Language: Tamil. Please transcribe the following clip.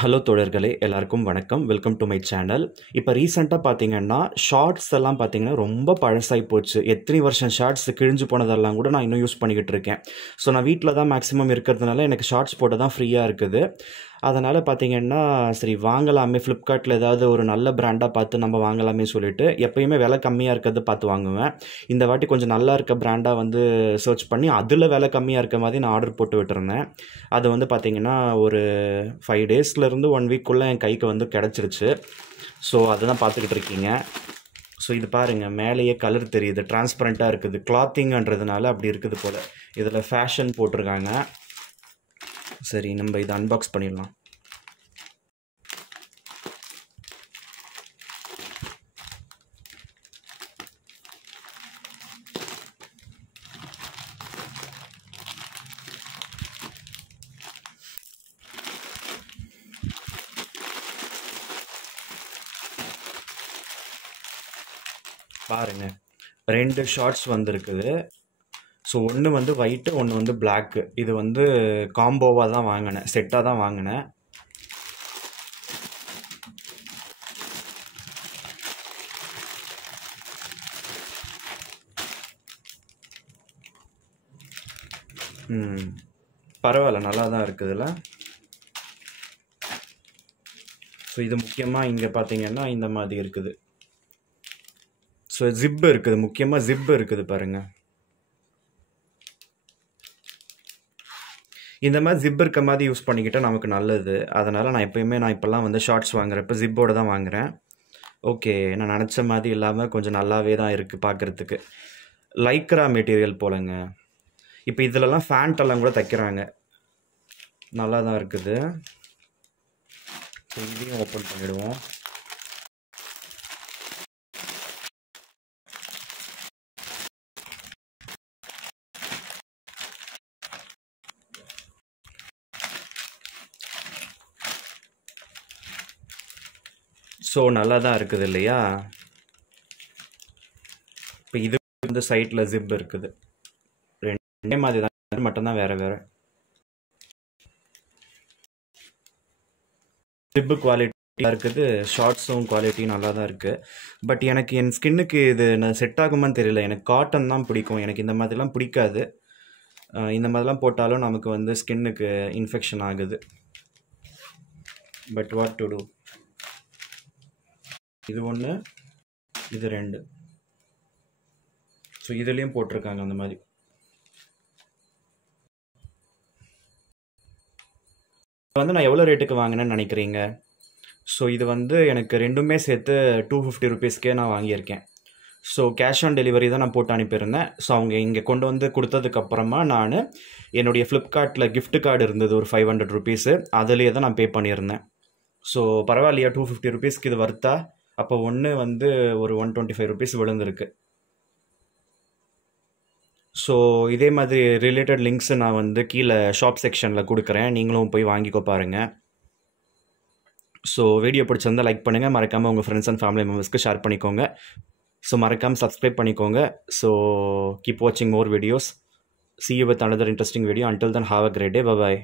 ஹலோ தோழர்களே, எல்லாருக்கும் வணக்கம். Welcome to my channel. இப்போ ரீசெண்டாக பார்த்தீங்கன்னா, ஷார்ட்ஸ் எல்லாம் பார்த்தீங்கன்னா ரொம்ப பழசாகி போச்சு. எத்தனை வருஷம் ஷார்ட்ஸ் கிழிஞ்சு போனதெல்லாம் கூட நான் இன்னும் யூஸ் பண்ணிக்கிட்டு இருக்கேன். ஸோ நான் வீட்டில் தான் மேக்ஸிமம் இருக்கிறதுனால எனக்கு ஷார்ட்ஸ் போட தான் ஃப்ரீயாக இருக்குது. அதனால் பார்த்தீங்கன்னா, சரி வாங்கலாமே ஃப்ளிப்கார்ட்டில் ஏதாவது ஒரு நல்ல பிராண்டாக பார்த்து நம்ம வாங்கலாமே சொல்லிட்டு எப்பயுமே விலை கம்மியாக இருக்கிறது பார்த்து வாங்குவேன். இந்த வாட்டி கொஞ்சம் நல்லா இருக்க பிராண்டாக வந்து சர்ச் பண்ணி அதில் விலை கம்மியாக இருக்க மாதிரி நான் ஆர்டர் போட்டு விட்டுருந்தேன். அது வந்து பார்த்தீங்கன்னா ஒரு 5 டேஸ்லேருந்து 1 வீக்குள்ளே என் கைக்கு வந்து கிடச்சிருச்சு. ஸோ அதுதான் பார்த்துக்கிட்டு இருக்கீங்க. ஸோ இது பாருங்கள், மேலேயே கலர் தெரியுது, டிரான்ஸ்பரண்ட்டாக இருக்குது. கிளாத்திங்கன்றதுனால அப்படி இருக்குது போல். இதில் ஃபேஷன் போட்டிருக்காங்க. சரி, நம்ம இதை அன்பாக்ஸ் பண்ணிடலாம். பாருங்க, 2 ஷார்ட்ஸ் வந்திருக்குது. ஸோ ஒன்று வந்து ஒயிட்டு, ஒன்று வந்து பிளாக்கு. இது வந்து காம்போவாக தான் வாங்கினேன், செட்டாக தான் வாங்கினேன். பரவாயில்ல, நல்லா தான் இருக்குதுல்ல. ஸோ இது முக்கியமாக இங்கே பார்த்தீங்கன்னா இந்த மாதிரி இருக்குது. ஸோ ஜிப்பு இருக்குது, முக்கியமாக ஜிப்பு இருக்குது பாருங்கள். இந்த மாதிரி ஜிப் இருக்க மாதிரி யூஸ் பண்ணிக்கிட்டால் நமக்கு நல்லது. அதனால் நான் இப்போல்லாம் வந்து ஷார்ட்ஸ் வாங்குறப்ப ஜிப்போடு தான் வாங்குகிறேன். ஓகே, நான் நினச்ச மாதிரி இல்லாமல் கொஞ்சம் நல்லாவே தான் இருக்குது பார்க்குறதுக்கு. லைக்ரா மெட்டீரியல் போலங்க. இப்போ இதிலலாம் ஃபேண்ட்டெல்லாம் கூட தைக்கிறாங்க, நல்லா தான் இருக்குது. ஸோ இதையும் ஓப்பன் பண்ணிவிடுவோம். ஸோ நல்லா தான் இருக்குது இல்லையா. இப்போ இது வந்து சைட்டில் ஜிப் இருக்குது. ரெண்டே மாதிரி தான், மட்டும்தான் வேறு வேறு. ஜிப்பு குவாலிட்டியாக இருக்குது, ஷார்ட்ஸும் குவாலிட்டி நல்லா தான் இருக்குது. பட் எனக்கு என் ஸ்கின்னுக்கு இது நான் செட் ஆகுமான்னு தெரியல. எனக்கு காட்டன் தான் பிடிக்கும், எனக்கு இந்த மாதிரிலாம் பிடிக்காது. இந்த மாதிரிலாம் போட்டாலும் நமக்கு வந்து ஸ்கின்னுக்கு இன்ஃபெக்ஷன் ஆகுது. But what to do. இது ஒன்று, இது 2. ஸோ இதுலேயும் போட்டிருக்காங்க அந்த மாதிரி. வந்து நான் எவ்வளோ ரேட்டுக்கு வாங்கினேன்னு நினைக்கிறீங்க? ஸோ இது வந்து எனக்கு ரெண்டுமே சேர்த்து 250 ருபீஸ்க்கே நான் வாங்கியிருக்கேன். ஸோ கேஷ் ஆன் டெலிவரி தான் நான் போட்டு அனுப்பியிருந்தேன். ஸோ அவங்க இங்கே கொண்டு வந்து கொடுத்ததுக்கப்புறமா நான் என்னுடைய ஃப்ளிப்கார்ட்டில் கிஃப்ட் கார்டு இருந்தது ஒரு 500 ருபீஸு, அதிலேயே தான் நான் பே பண்ணியிருந்தேன். ஸோ பரவாயில்லையா, 250 ருபீஸ்க்கு இது வர்த்தா? அப்போ ஒன்று வந்து ஒரு 125 ருபீஸ் விழுந்திருக்கு. ஸோ இதே மாதிரி ரிலேட்டட் லிங்க்ஸு நான் வந்து கீழே ஷாப் செக்ஷனில் கொடுக்குறேன், நீங்களும் போய் வாங்கிக்கோ பாருங்கள். ஸோ வீடியோ பிடிச்சிருந்தால் லைக் பண்ணுங்கள், மறக்காமல் உங்கள் ஃப்ரெண்ட்ஸ் அண்ட் ஃபேமிலி மெம்பர்ஸ்க்கு ஷேர் பண்ணிக்கோங்க. ஸோ மறக்காமல் சப்ஸ்கிரைப் பண்ணிக்கோங்க. ஸோ கீப் வாட்சிங் more videos. See you with another interesting video. Until then, have a great day. Bye bye.